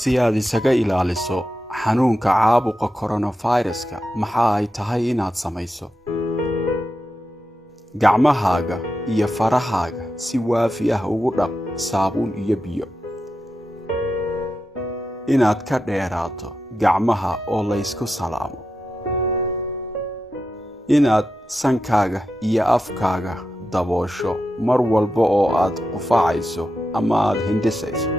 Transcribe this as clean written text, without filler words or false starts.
Si aad isaga ilaaliso xanuunka caabuqa coronavirus-ka, maxaa ay tahay inaad samayso? Gacmahaaga iyo farahaaga si waafi ah ugu dhaq saabuun iyo biyo. Inaad ka dheeraato gacmaha oo la isku salaamo. Inaad sankaaga iyo afkaaga daboosho mar walba oo aad qufacayso ama aad hindhisayso.